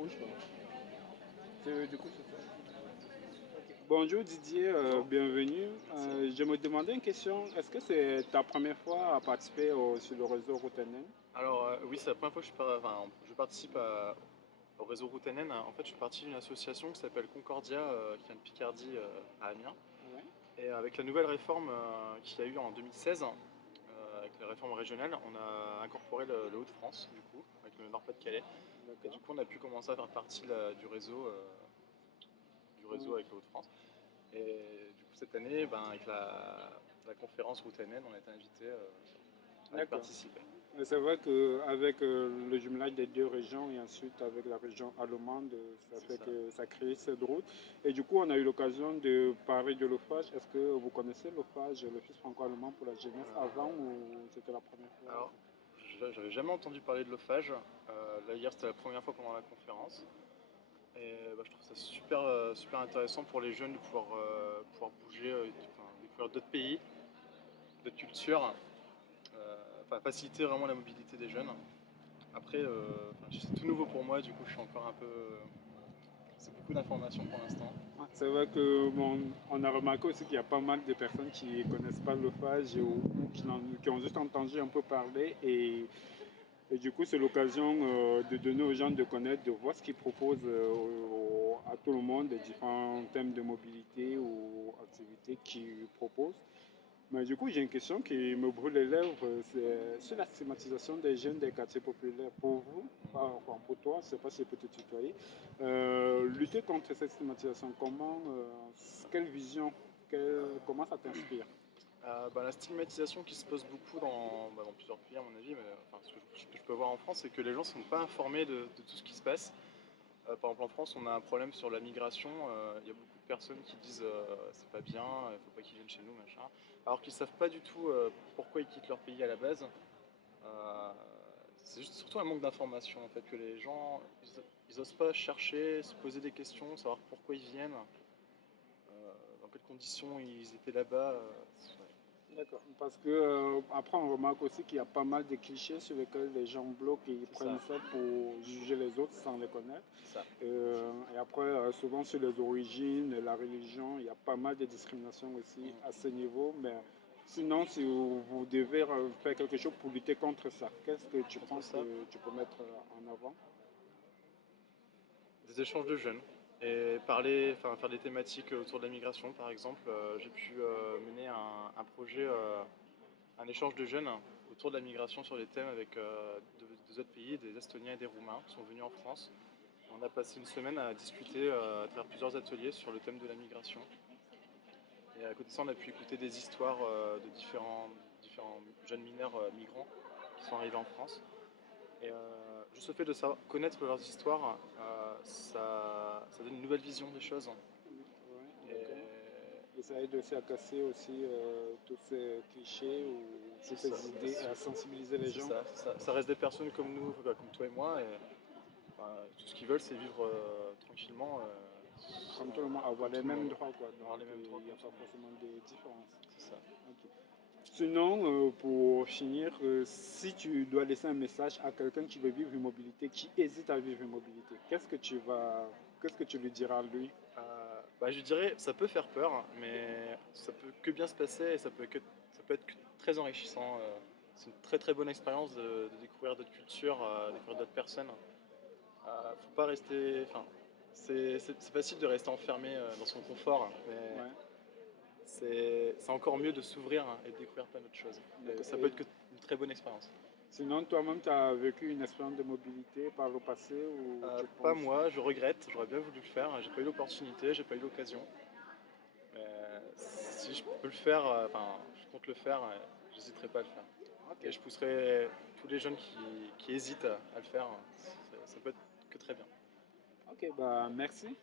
rouge. Quoi. Du coup, c'est ça. Bonjour Didier, Bonjour, bienvenue. merci. Je me demandais une question. Est-ce que c'est ta première fois à participer sur le réseau Routanen? Alors oui, c'est la première fois que je participe au réseau Route NN. En fait, je suis parti d'une association qui s'appelle Concordia, qui vient de Picardie à Amiens. Ouais, Et avec la nouvelle réforme qu'il y a eu en 2016, avec la réforme régionale, on a incorporé le Hauts-de-France, du coup, avec le Nord-Pas-de-Calais. Et du d'accord. coup, on a pu commencer à faire partie du réseau Ouais, avec le Hauts-de-France. Et du coup, cette année, ben, avec la conférence Route NN, on a été invité à y d'accord. participer. Mais c'est vrai qu'avec le jumelage des deux régions et ensuite avec la région allemande, ça C'est fait ça. que ça crée cette route. Et du coup, on a eu l'occasion de parler de l'OFAGE. Est-ce que vous connaissez l'OFAGE, l'Office franco-allemand pour la jeunesse, avant Euh, ou c'était la première fois? alors, j'avais jamais entendu parler de l'OFAGE. Là, hier, c'était la première fois pendant la conférence. Et bah, je trouve ça super intéressant pour les jeunes de pouvoir bouger, enfin, découvrir d'autres pays, d'autres cultures, enfin, faciliter vraiment la mobilité des jeunes. Après, c'est tout nouveau pour moi, du coup, je suis encore un peu. C'est beaucoup d'informations pour l'instant. Ouais, c'est vrai que bon, on a remarqué aussi qu'il y a pas mal de personnes qui ne connaissent pas l'OFAGE ou qui ont juste entendu un peu parler et du coup c'est l'occasion de donner aux gens de connaître, de voir ce qu'ils proposent à tout le monde, les différents thèmes de mobilité ou activités qu'ils proposent. Mais du coup, j'ai une question qui me brûle les lèvres, c'est sur la stigmatisation des jeunes des quartiers populaires. Pour vous, enfin pour toi, je ne sais pas si je peux te tutoyer, lutter contre cette stigmatisation, quelle vision, comment ça t'inspire? Bah, la stigmatisation qui se pose beaucoup dans plusieurs pays, à mon avis, mais enfin, ce que je peux voir en France, c'est que les gens ne sont pas informés de tout ce qui se passe. Par exemple, en France, on a un problème sur la migration. Il y a beaucoup de personnes qui disent c'est pas bien, il faut pas qu'ils viennent chez nous, machin. Alors qu'ils savent pas du tout pourquoi ils quittent leur pays à la base. Euh, c'est juste surtout un manque d'information en fait que les gens ils osent pas chercher, se poser des questions, savoir pourquoi ils viennent, dans quelles conditions ils étaient là-bas. D'accord. Parce que après, on remarque aussi qu'il y a pas mal de clichés sur lesquels les gens bloquent et ils C'est prennent ça, ça pour juger les autres sans les connaître. c'est ça. Et après, souvent sur les origines, la religion, il y a pas mal de discrimination aussi Mm. à ce niveau. Mais sinon, si vous devez faire quelque chose pour lutter contre ça, qu'est-ce que tu Contre penses ça, que tu peux mettre en avant? des échanges de jeunes et parler, enfin faire des thématiques autour de la migration par exemple. J'ai pu mener un projet, un échange de jeunes autour de la migration sur les thèmes avec deux autres pays, des Estoniens et des Roumains qui sont venus en France. On a passé une semaine à discuter à travers plusieurs ateliers sur le thème de la migration. Et à côté de ça, on a pu écouter des histoires de différents jeunes mineurs migrants qui sont arrivés en France. Et juste le fait de savoir, connaître leurs histoires, ça donne une nouvelle vision des choses. Ouais, d'accord. Et Et ça aide aussi à casser aussi tous ces clichés ou c'est toutes ça, ces idées et à sensibiliser les gens. ça reste des personnes comme nous, comme toi et moi, et enfin, tout ce qu'ils veulent, c'est vivre tranquillement, Comme tout le monde, avoir comme les tout le mêmes monde, droits, quoi. avoir Donc, les mêmes droits il n'y a comme tout pas le monde. forcément de différence. C'est ça. Ok. Sinon, pour finir, si tu dois laisser un message à quelqu'un qui veut vivre une mobilité, qui hésite à vivre une mobilité, qu'est-ce que tu lui diras à lui? Bah, je dirais, ça peut faire peur, hein, mais ça peut que bien se passer et ça peut être que très enrichissant. C'est une très bonne expérience de découvrir d'autres cultures, découvrir d'autres personnes. Faut pas rester, enfin, c'est facile de rester enfermé dans son confort, hein, mais Ouais, c'est encore mieux de s'ouvrir hein, et de découvrir plein d'autres choses. Et d'accord. ça peut Et être que une très bonne expérience. sinon, toi-même, tu as vécu une expérience de mobilité par le passé ou tu Pas penses? moi, je regrette, j'aurais bien voulu le faire, j'ai pas eu l'opportunité, j'ai pas eu l'occasion. Mais si je peux le faire, enfin, je compte le faire, j'hésiterai pas à le faire. Ok, Et je pousserai tous les jeunes qui hésitent à le faire, ça peut être que très bien. ok, bah merci.